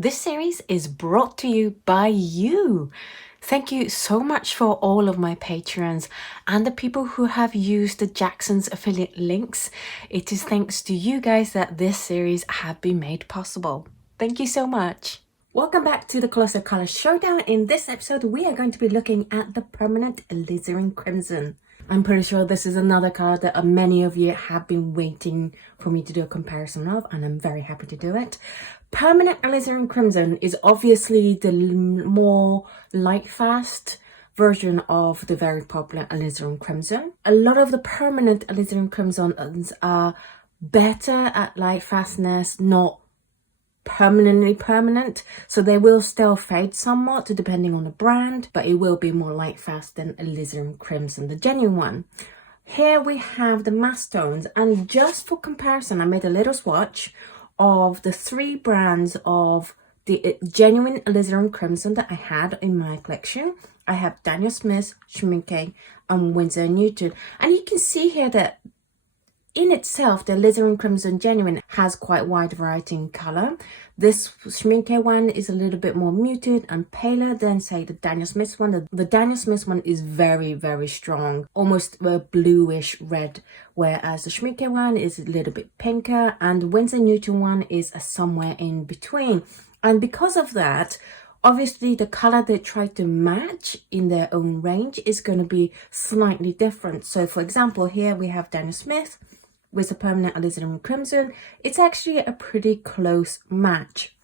This series is brought to you by you. Thank you so much for all of my patrons and the people who have used the Jackson's affiliate links. It is thanks to you guys that this series have been made possible. Thank you so much. Welcome back to the Colossal Color Showdown. In this episode, we are going to be looking at the Permanent Alizarin Crimson. I'm pretty sure this is another card that many of you have been waiting for me to do a comparison of, and I'm very happy to do it. Permanent Alizarin Crimson is obviously the more light-fast version of the very popular Alizarin Crimson. A lot of the Permanent Alizarin Crimsons are better at light fastness, not permanently permanent, so they will still fade somewhat depending on the brand, but it will be more light fast than Alizarin Crimson, the genuine one. Here we have the mass tones, and just for comparison I made a little swatch of the three brands of the genuine Alizarin Crimson that I had in my collection. I have Daniel Smith, Schmincke and Winsor Newton, and you can see here that in itself, the Alizarin Crimson Genuine has quite wide variety in colour. This Schmincke one is a little bit more muted and paler than, say, the Daniel Smith one. The Daniel Smith one is very, very strong, almost a bluish red, whereas the Schmincke one is a little bit pinker, and the Winsor Newton one is somewhere in between. And because of that, obviously the colour they try to match in their own range is going to be slightly different. So, for example, here we have Daniel Smith with the Permanent Alizarin Crimson. It's actually a pretty close match.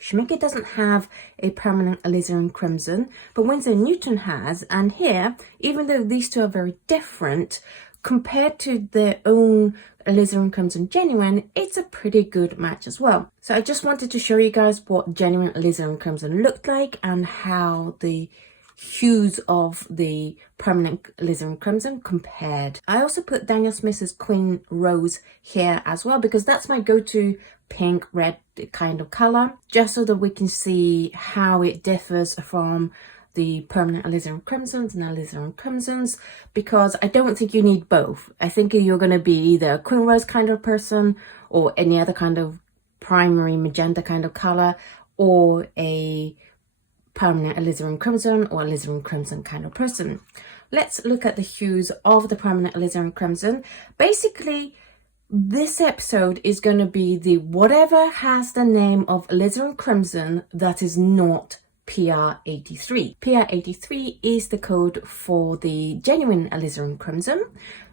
Schmincke doesn't have a Permanent Alizarin Crimson, but Winsor Newton has, and here, even though these two are very different, compared to their own Alizarin Crimson Genuine, it's a pretty good match as well. So I just wanted to show you guys what genuine Alizarin Crimson looked like and how the hues of the Permanent Alizarin Crimson compared. I also put Daniel Smith's Queen Rose here as well because that's my go-to pink red kind of color, just so that we can see how it differs from the Permanent Alizarin Crimsons and Alizarin Crimsons, because I don't think you need both. I think you're going to be either a Queen Rose kind of person or any other kind of primary magenta kind of color, or a Permanent Alizarin Crimson or Alizarin Crimson kind of person. Let's look at the hues of the Permanent Alizarin Crimson. Basically, this episode is going to be the whatever has the name of Alizarin Crimson that is not PR83. PR83 is the code for the genuine Alizarin Crimson,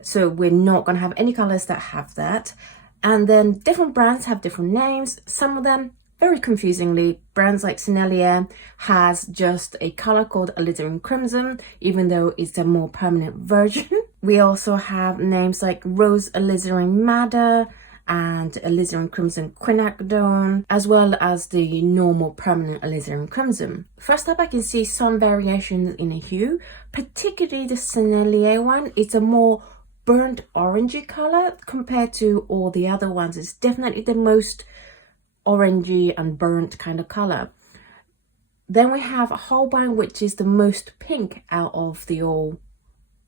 so we're not going to have any colors that have that. And then different brands have different names. Some of them, very confusingly, brands like Sennelier has just a color called Alizarin Crimson, even though it's a more permanent version. We also have names like Rose Alizarin Madder and Alizarin Crimson Quinacridone, as well as the normal Permanent Alizarin Crimson. First up, I can see some variations in a hue, particularly the Sennelier one. It's a more burnt orangey color compared to all the other ones. It's definitely the most orangey and burnt kind of color. Then we have Holbein, which is the most pink out of the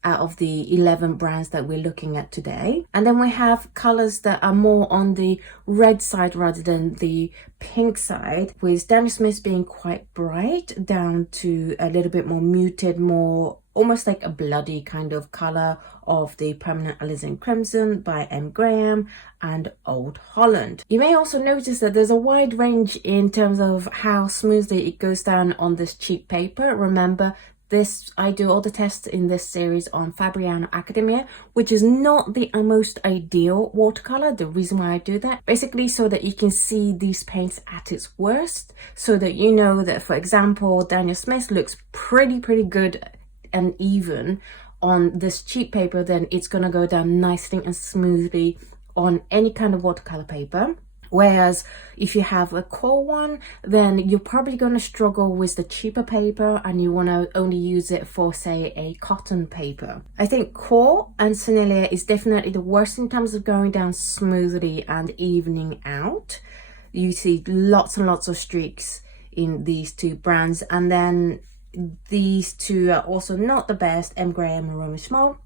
11 brands that we're looking at today. And then we have colors that are more on the red side rather than the pink side, with Daniel Smith being quite bright down to a little bit more muted, more almost like a bloody kind of color of the Permanent Alizarin Crimson by M. Graham and Old Holland. You may also notice that there's a wide range in terms of how smoothly it goes down on this cheap paper. Remember, I do all the tests in this series on Fabriano Academia, which is not the most ideal watercolor. The reason why I do that, basically so that you can see these paints at its worst, so that you know that, for example, Daniel Smith looks pretty good and even on this cheap paper, then it's going to go down nicely and smoothly on any kind of watercolor paper. Whereas if you have a core one, then you're probably going to struggle with the cheaper paper and you want to only use it for, say, a cotton paper. I think core and Sennelier is definitely the worst in terms of going down smoothly and evening out. You see lots and lots of streaks in these two brands, and then these two are also not the best, M. Graham and Szmal.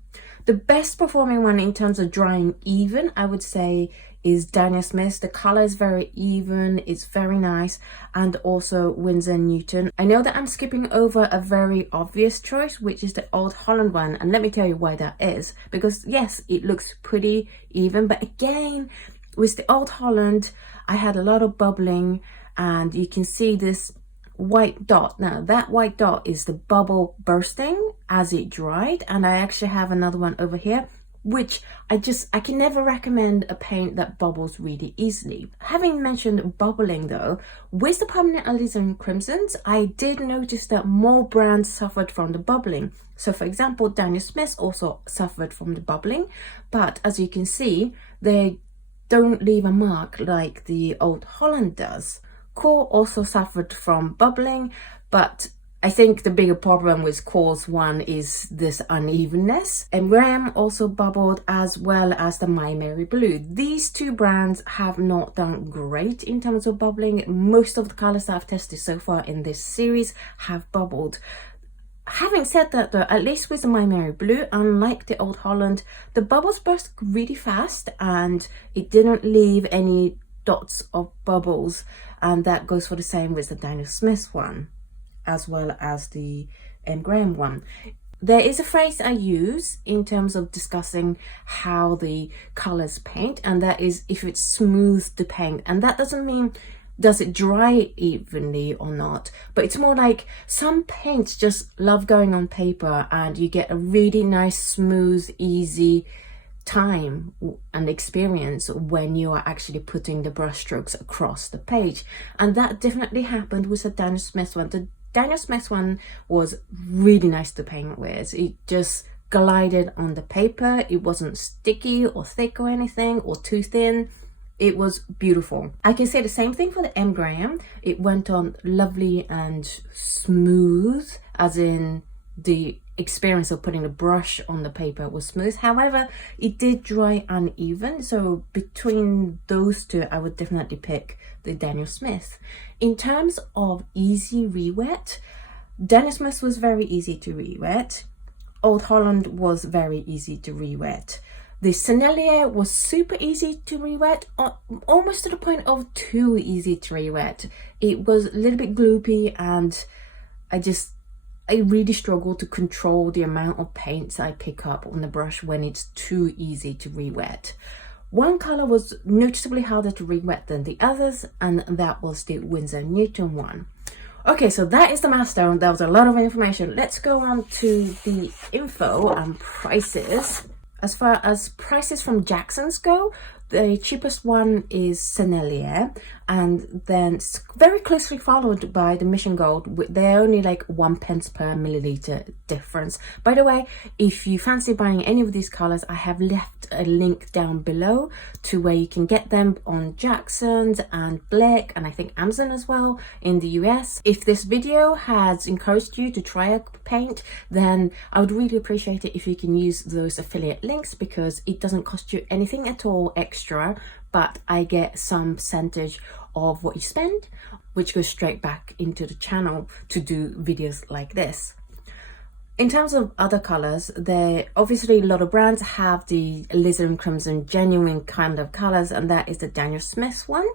The best performing one in terms of drying even, I would say, is Daniel Smith. The color is very even, it's very nice, and also Winsor & Newton. I know that I'm skipping over a very obvious choice, which is the Old Holland one, and let me tell you why that is. Because yes, it looks pretty even, but again, with the Old Holland, I had a lot of bubbling, and you can see this white dot. Now that white dot is the bubble bursting as it dried, and I actually have another one over here, which I can never recommend a paint that bubbles really easily. Having mentioned bubbling though, with the Permanent Alizarin Crimsons, I did notice that more brands suffered from the bubbling. So for example, Daniel Smith also suffered from the bubbling, but as you can see, they don't leave a mark like the Old Holland does. Core also suffered from bubbling, but I think the bigger problem with Core's one is this unevenness. And MaimeriBlue also bubbled, as well as the MaimeriBlue. These two brands have not done great in terms of bubbling. Most of the colors that I've tested so far in this series have bubbled. Having said that though, at least with the MaimeriBlue, unlike the Old Holland, the bubbles burst really fast and it didn't leave any dots of bubbles, and that goes for the same with the Daniel Smith one, as well as the Graham one. There is a phrase I use in terms of discussing how the colors paint, and that is if it's smooth to paint. And that doesn't mean does it dry evenly or not, but it's more like some paints just love going on paper and you get a really nice, smooth, easy time and experience when you are actually putting the brush strokes across the page. And that definitely happened with the Daniel Smith one. The Daniel Smith one was really nice to paint with. It just glided on the paper. It wasn't sticky or thick or anything or too thin. It was beautiful. I can say the same thing for the Graham. It went on lovely and smooth, as in the experience of putting the brush on the paper was smooth. However, it did dry uneven. So between those two, I would definitely pick the Daniel Smith. In terms of easy re-wet, Daniel Smith was very easy to re-wet. Old Holland was very easy to re-wet. The Sennelier was super easy to re-wet, almost to the point of too easy to re-wet. It was a little bit gloopy, and I really struggle to control the amount of paints I pick up on the brush when it's too easy to re-wet. One color was noticeably harder to re-wet than the others, and that was the Winsor & Newton one. Okay, so that is the master. That was a lot of information. Let's go on to the info and prices. As far as prices from Jackson's go, the cheapest one is Sennelier, and then very closely followed by the Mission Gold. They're only like 1 pence per milliliter difference. By the way, if you fancy buying any of these colors, I have left a link down below to where you can get them on Jackson's and Blick, and I think Amazon as well in the US. If this video has encouraged you to try a paint, then I would really appreciate it if you can use those affiliate links, because it doesn't cost you anything at all extra, but I get some percentage of what you spend, which goes straight back into the channel to do videos like this. In terms of other colors, there obviously a lot of brands have the Alizarin Crimson genuine kind of colors, and that is the Daniel Smith one,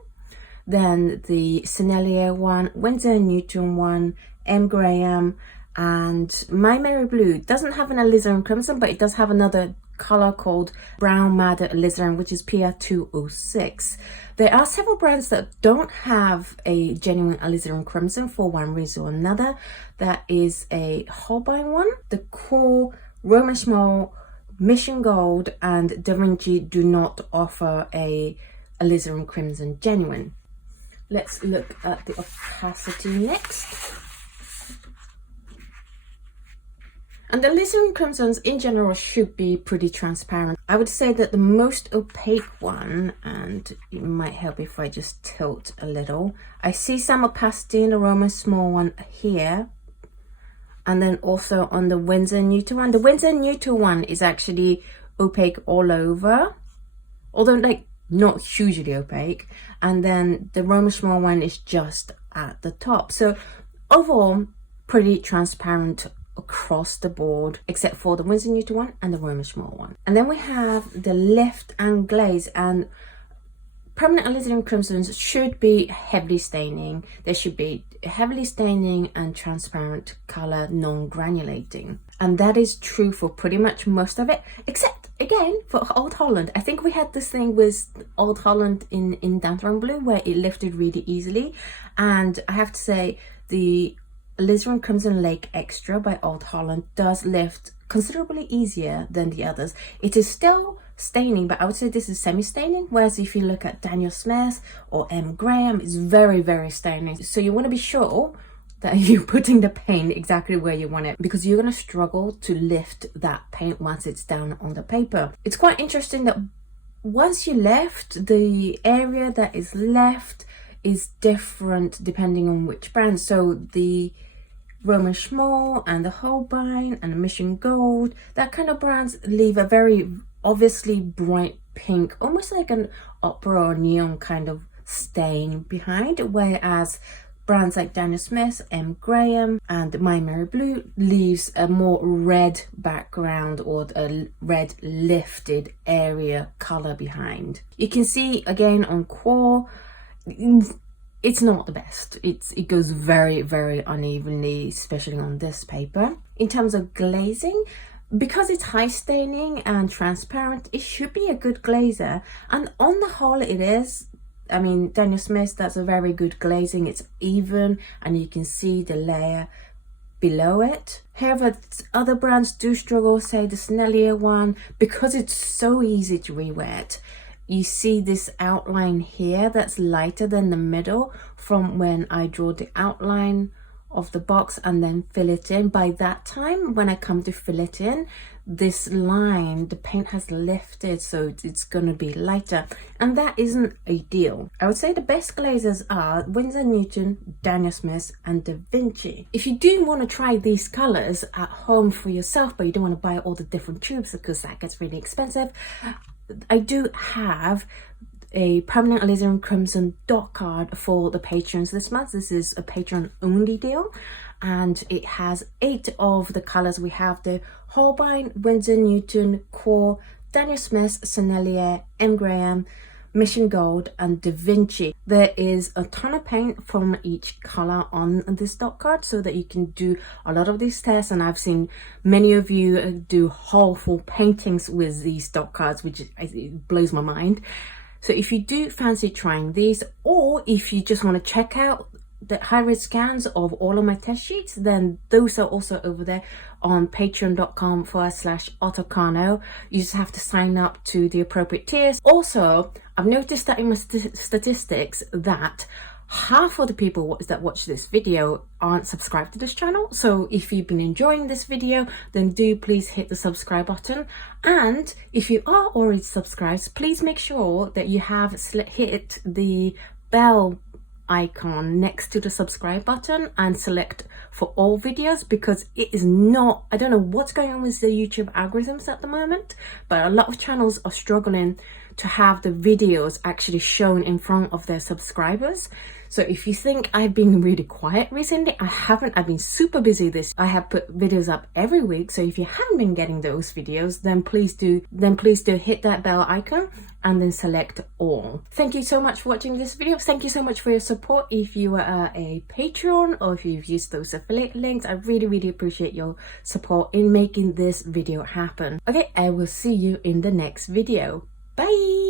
then the Sennelier one, Winsor & Newton one, Graham, and MaimeriBlue doesn't have an Alizarin Crimson, but it does have another color called Brown Madder Alizarin, which is PR206. There are several brands that don't have a genuine Alizarin Crimson for one reason or another. That is a Holbein one. The Core, Roman Szmal, Mission Gold, and Da Vinci do not offer a Alizarin Crimson genuine. Let's look at the opacity next. And the Alizarin Crimsons in general should be pretty transparent. I would say that the most opaque one, and it might help if I just tilt a little, I see some opacity in the Roman Szmal one here, and then also on the Winsor & Newton one. The Winsor & Newton one is actually opaque all over, although like not hugely opaque, and then the Roman Szmal one is just at the top. So overall, pretty transparent across the board, except for the Winsor & Newton one and the Roman Szmal one. And then we have the lift and glaze, and Permanent Alizarin Crimsons should be heavily staining. They should be heavily staining and transparent color, non-granulating. And that is true for pretty much most of it, except again for Old Holland. I think we had this thing with Old Holland in Downtown Blue where it lifted really easily. And I have to say the Alizarin Crimson Lake Extra by Old Holland does lift considerably easier than the others. It is still staining, but I would say this is semi-staining, whereas if you look at Daniel Smith or M. Graham, it's very, very staining. So you want to be sure that you're putting the paint exactly where you want it, because you're going to struggle to lift that paint once it's down on the paper. It's quite interesting that once you lift, the area that is left is different depending on which brand. So the Roman Szmal and the Holbein and the Mission Gold, that kind of brands leave a very obviously bright pink, almost like an opera or neon kind of stain behind, whereas brands like Daniel Smith, M. Graham and MaimeriBlue leaves a more red background or a red lifted area color behind. You can see again on Core, it's not the best. It goes very, very unevenly, especially on this paper. In terms of glazing, because it's high staining and transparent, it should be a good glazer, and on the whole it is. I mean, Daniel Smith, that's a very good glazing. It's even and you can see the layer below it. However, other brands do struggle, say the Sennelier one, because it's so easy to re-wet. You see this outline here that's lighter than the middle from when I draw the outline of the box and then fill it in. By that time, when I come to fill it in, this line, the paint has lifted, so it's going to be lighter, and that isn't ideal. I would say the best glazers are Winsor, Newton, Daniel Smith and Da Vinci. If you do want to try these colors at home for yourself, but you don't want to buy all the different tubes because that gets really expensive, I do have a Permanent Alizarin Crimson dot card for the patrons this month. This is a patron only deal, and it has 8 of the colors. We have the Holbein, Winsor, Newton, Core, Daniel Smith, Sennelier, M. Graham, Mission Gold and Da Vinci. There is a ton of paint from each color on this dot card so that you can do a lot of these tests, and I've seen many of you do whole full paintings with these dot cards, which it blows my mind. So if you do fancy trying these, or if you just want to check out the high-res scans of all of my test sheets, then those are also over there on patreon.com/AutoKano. You just have to sign up to the appropriate tiers. Also, I've noticed that in my statistics that half of the people that watch this video aren't subscribed to this channel. So if you've been enjoying this video, then do please hit the subscribe button. And if you are already subscribed, please make sure that you have hit the bell icon next to the subscribe button and select for all videos, because it is not, I don't know what's going on with the YouTube algorithms at the moment, but a lot of channels are struggling to have the videos actually shown in front of their subscribers. So if you think I've been really quiet recently, I haven't. I've been super busy I have put videos up every week. So if you haven't been getting those videos, then please do hit that bell icon and then select all. Thank you so much for watching this video. Thank you so much for your support. If you are a Patreon or if you've used those affiliate links, I really, really appreciate your support in making this video happen. Okay, I will see you in the next video. Bye.